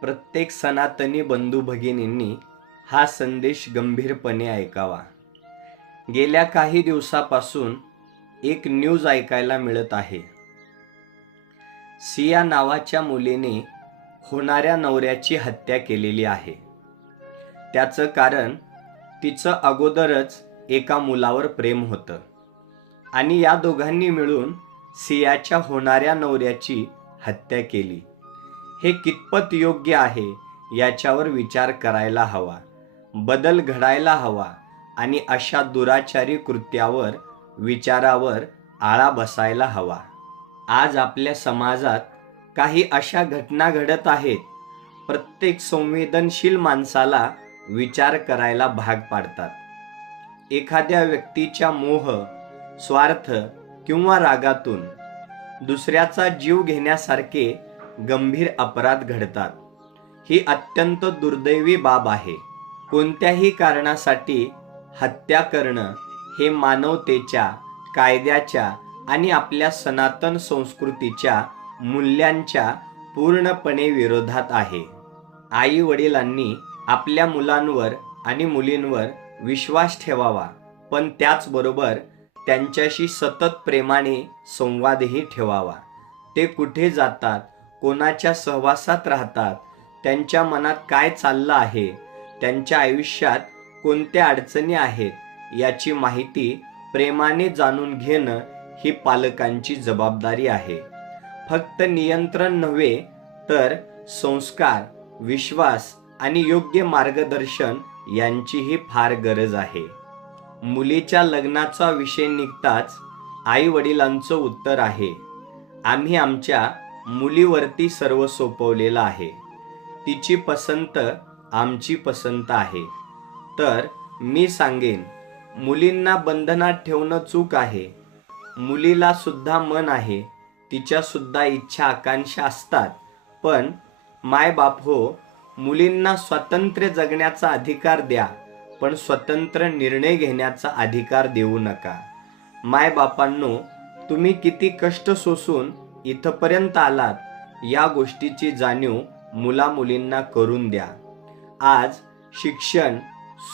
प्रत्येक सनातनी बंधू भगिनींनी हा संदेश गंभीरपणे ऐकावा. गेल्या काही दिवसापासून एक न्यूज ऐकायला मिळत आहे. सिया नावाच्या मुलीने होणाऱ्या नवऱ्याची हत्या केलेली आहे. त्याचं कारण तिचं अगोदरच एका मुलावर प्रेम होतं आणि या दोघांनी मिळून सियाच्या होणाऱ्या नवऱ्याची हत्या केली. हे कितपत योग्य आहे याच्यावर विचार करायला हवा, बदल घडायला हवा आणि अशा दुराचारी कृत्यावर विचारावर आळा बसायला हवा. आज आपल्या समाजात काही अशा घटना घडत आहेत, प्रत्येक संवेदनशील माणसाला विचार करायला भाग पाडतात. एखाद्या व्यक्तीच्या मोह, स्वार्थ किंवा रागातून दुसऱ्याचा जीव घेण्यासारखे गंभीर अपराध घडतात. ही अत्यंत दुर्दैवी बाब आहे. कोणत्याही कारणासाठी हत्या करणं हे मानवतेच्या, कायद्याच्या आणि आपल्या सनातन संस्कृतीच्या मूल्यांच्या पूर्णपणे विरोधात आहे. आई वडिलांनी आपल्या मुलांवर आणि मुलींवर विश्वास ठेवावा, पण त्याचबरोबर त्यांच्याशी सतत प्रेमाने संवादही ठेवावा. ते कुठे जातात, कोणाच्या सहवासात राहतात, त्यांच्या मनात काय चाललं आहे, त्यांच्या आयुष्यात कोणत्या अडचणी आहेत याची माहिती प्रेमाने जाणून घेणं ही पालकांची जबाबदारी आहे. फक्त नियंत्रण नव्हे तर संस्कार, विश्वास आणि योग्य मार्गदर्शन यांचीही फार गरज आहे. मुलीच्या लग्नाचा विषय निघताच आई वडिलांचं उत्तर आहे, आम्ही आमच्या मुलीवरती सर्व सोपवलेलं आहे. तिची पसंत आमची पसंत आहे. तर मी सांगेन, मुलींना बंधनात ठेवणं चूक आहे. मुलीला सुद्धा मन आहे, तिच्या सुद्धा इच्छा आकांक्षा असतात. पण मायबाप हो, मुलींना स्वातंत्र्य जगण्याचा अधिकार द्या, पण स्वतंत्र निर्णय घेण्याचा अधिकार देऊ नका. मायबापांनो, तुम्ही किती कष्ट सोसून इथपर्यंत आलात या गोष्टीची जाणीव मुला मुलींना करून द्या. आज शिक्षण,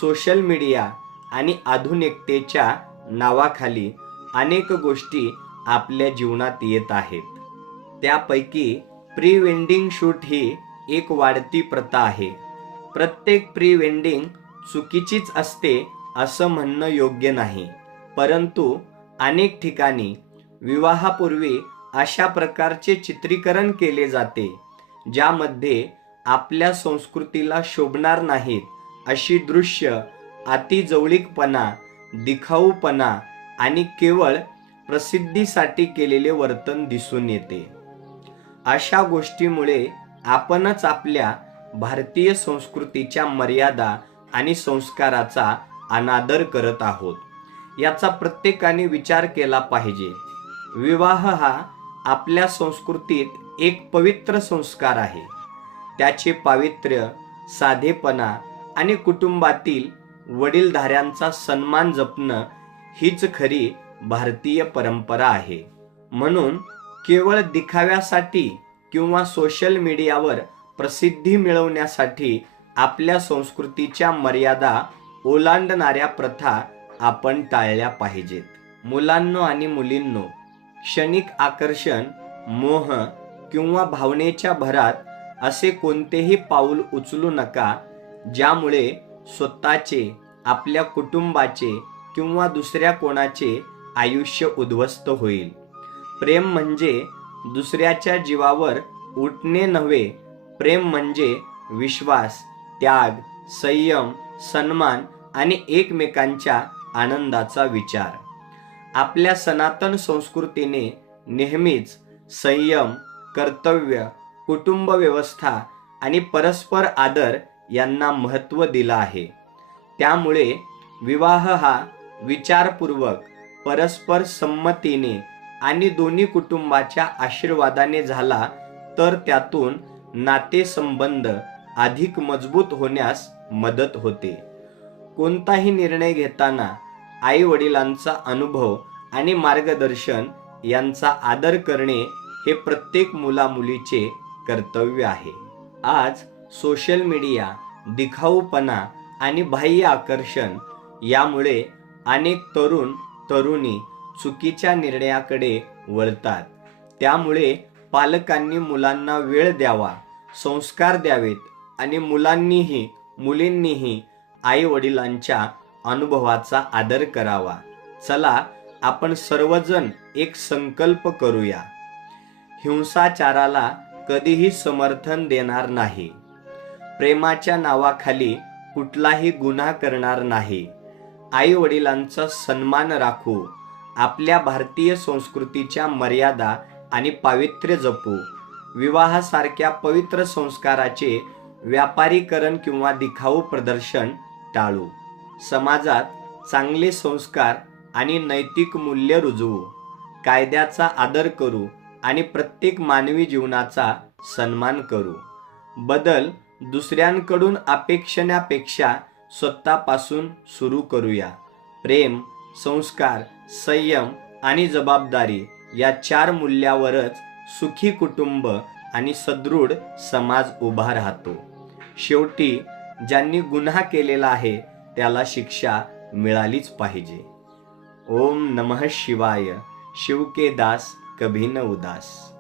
सोशल मीडिया आणि आधुनिकतेच्या नावाखाली अनेक गोष्टी आपल्या जीवनात येत आहेत. त्यापैकी प्री वेडिंग शूट ही एक वाढती प्रथा आहे. प्रत्येक प्री वेडिंग चुकीचीच असते असं म्हणणं योग्य नाही, परंतु अनेक ठिकाणी विवाहापूर्वी अशा प्रकारचे चित्रीकरण केले जाते ज्यामध्ये आपल्या संस्कृतीला शोभणार नाहीत अशी दृश्य, अतिजवळीकपणा, दिखाऊपणा आणि केवळ प्रसिद्धीसाठी केलेले वर्तन दिसून येते. अशा गोष्टीमुळे आपणच आपल्या भारतीय संस्कृतीच्या मर्यादा आणि संस्काराचा अनादर करत आहोत. याचा प्रत्येकाने विचार केला पाहिजे. विवाह हा आपल्या संस्कृतीत एक पवित्र संस्कार आहे. त्याचे पावित्र्य, साधेपणा आणि कुटुंबातील वडीलधाऱ्यांचा सन्मान जपणं हीच खरी भारतीय परंपरा आहे. म्हणून केवळ दिखाव्यासाठी किंवा सोशल मीडियावर प्रसिद्धी मिळवण्यासाठी आपल्या संस्कृतीच्या मर्यादा ओलांडणाऱ्या प्रथा आपण टाळल्या पाहिजेत. मुलांनो आणि मुलींनो, क्षणिक आकर्षण, मोह किंवा भावनेच्या भरात असे कोणतेही पाऊल उचलू नका ज्यामुळे स्वतःचे, आपल्या कुटुंबाचे किंवा दुसऱ्या कोणाचे आयुष्य उद्ध्वस्त होईल. प्रेम म्हणजे दुसऱ्याच्या जीवावर उठणे नव्हे. प्रेम म्हणजे विश्वास, त्याग, संयम, सन्मान आणि एकमेकांच्या आनंदाचा विचार. आपल्या सनातन संस्कृतीने नेहमीच संयम, कर्तव्य, कुटुंब व्यवस्था आणि परस्पर आदर यांना महत्त्व दिलं आहे. त्यामुळे विवाह हा विचारपूर्वक, परस्पर संमतीने आणि दोन्ही कुटुंबाच्या आशीर्वादाने झाला तर त्यातून नातेसंबंध अधिक मजबूत होण्यास मदत होते. कोणताही निर्णय घेताना आई वडिलांचा अनुभव आणि मार्गदर्शन यांचा आदर करणे हे प्रत्येक मुला मुलीचे कर्तव्य आहे. आज सोशल मीडिया, दिखाऊपणा आणि बाह्य आकर्षण यामुळे अनेक तरुणी चुकीच्या निर्णयाकडे वळतात. त्यामुळे पालकांनी मुलांना वेळ द्यावा, संस्कार द्यावेत आणि मुलींनीही आई वडिलांच्या अनुभवाचा आदर करावा. चला आपण सर्वजण एक संकल्प करूया. हिंसाचाराला कधीही समर्थन देणार नाही. प्रेमाच्या नावाखाली कुठलाही गुन्हा करणार नाही. आई वडिलांचा सन्मान राखू. आपल्या भारतीय संस्कृतीच्या मर्यादा आणि पावित्र्य जपू. विवाहासारख्या पवित्र संस्काराचे व्यापारीकरण किंवा दिखाऊ प्रदर्शन टाळू. समाजात चांगले संस्कार आणि नैतिक मूल्य रुजवू. कायद्याचा आदर करू आणि प्रत्येक मानवी जीवनाचा सन्मान करू. बदल दुसऱ्यांकडून अपेक्षेपेक्षा स्वतःपासून सुरू करूया. प्रेम, संस्कार, संयम आणि जबाबदारी या 4 मूल्यावरच सुखी कुटुंब आणि सदृढ समाज उभा राहतो. शेवटी ज्यांनी गुन्हा केलेला आहे त्याला शिक्षा मिळालीच पाहिजे. ओम नमः शिवाय. शिव के दास कभी न उदास.